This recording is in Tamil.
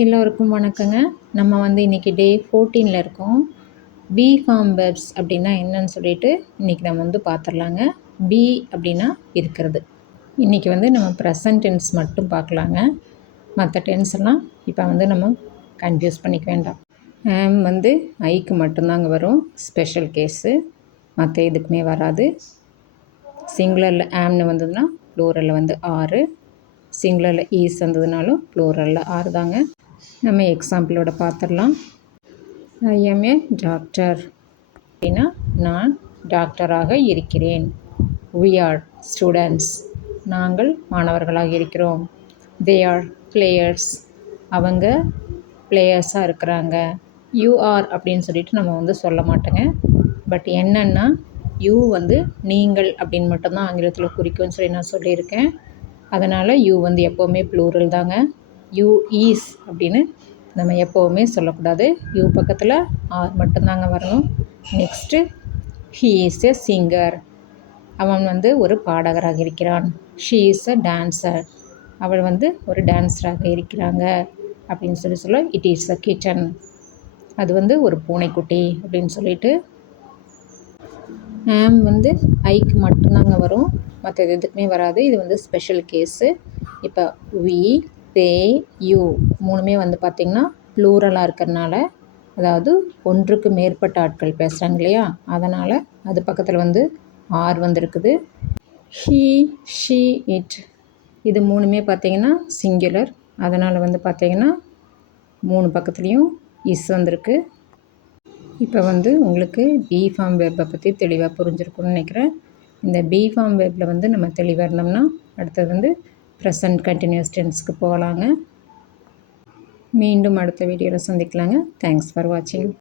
எல்லோருக்கும் வணக்கங்க. நம்ம வந்து இன்றைக்கி டே 14ல் இருக்கோம். பி ஃபார்ம் வெர்ப்ஸ் அப்படின்னா என்னன்னு சொல்லிட்டு இன்றைக்கி நம்ம வந்து பார்த்துடலாங்க. பி அப்படின்னா இருக்கிறது. இன்றைக்கி வந்து நம்ம ப்ரெசன்ட் டென்ஸ் மட்டும் பார்க்கலாங்க. மற்ற டென்ஸ் எல்லாம் இப்போ வந்து நம்ம கன்ஃபியூஸ் பண்ணிக்க வேண்டாம். ஆம் வந்து ஐக்கு மட்டும்தாங்க வரும், ஸ்பெஷல் கேஸு. மற்ற எதுக்குமே வராது. சிங்குலரில் ஆம்னு வந்ததுன்னா ப்ளூரலில் வந்து ஆறு, சிங்குலரில் ஈஸ் வந்ததுனாலும் ப்ளூரலில் ஆறு தாங்க. நம்ம எக்ஸாம்பிளோட பார்த்துடலாம். ஐ எம் ஏ டாக்டர் அப்படின்னா நான் டாக்டராக இருக்கிறேன். we are ஸ்டூடெண்ட்ஸ், நாங்கள் மாணவர்களாக இருக்கிறோம். they are players, அவங்க பிளேயர்ஸாக இருக்கிறாங்க. you are அப்படின்னு சொல்லிட்டு நம்ம வந்து சொல்ல மாட்டோங்க. பட் என்னன்னா யூ வந்து நீங்கள் அப்படின்னு மட்டும்தான் ஆங்கிலத்தில் குறிக்கும்னு சொல்லி நான் சொல்லியிருக்கேன். அதனால் யூ வந்து எப்போவுமே ப்ளூரல் தாங்க. யூ ஈஸ் அப்படின்னு நம்ம எப்போவுமே சொல்லக்கூடாது. யூ பக்கத்தில் ஆர் மட்டும்தாங்க வரணும். Next he is a singer, அவன் வந்து ஒரு பாடகராக இருக்கிறான். ஷீ இஸ் எ டான்ஸர், அவள் வந்து ஒரு டான்ஸராக இருக்கிறாங்க அப்படின்னு சொல்ல இட் இஸ் அ கிச்சன், அது வந்து ஒரு பூனைக்குட்டி அப்படின்னு சொல்லிட்டு. ஆம் வந்து ஐக்கு மட்டும்தாங்க வரும், மற்றது எதுக்குமே வராது. இது வந்து ஸ்பெஷல் கேஸு. இப்போ வி, தே, யூ மூணுமே வந்து பார்த்திங்கன்னா ப்ளூரலாக இருக்கிறனால, அதாவது ஒன்றுக்கு மேற்பட்ட ஆட்கள் பேசுகிறாங்க இல்லையா, அதனால் அது பக்கத்தில் வந்து ஆர் வந்திருக்குது. ஹீ, ஷீ, இட் இது மூணுமே பார்த்திங்கன்னா சிங்குலர், அதனால் வந்து பார்த்திங்கன்னா மூணு பக்கத்துலேயும் இஸ் வந்திருக்கு. இப்போ வந்து உங்களுக்கு பி ஃபார்ம் வெப்பை பற்றி தெளிவாக புரிஞ்சிருக்கும்னு நினைக்கிறேன். இந்த பி ஃபார்ம் வெப்பில் வந்து நம்ம தெளிவாக இருந்தோம்னா அடுத்தது வந்து ப்ரெசன்ட் கண்டினியூஸ் டென்ஸ்க்கு போகலாங்க. மீண்டும் அடுத்த வீடியோவில் சந்திக்கலாங்க. தேங்க்ஸ் ஃபார் வாட்சிங்.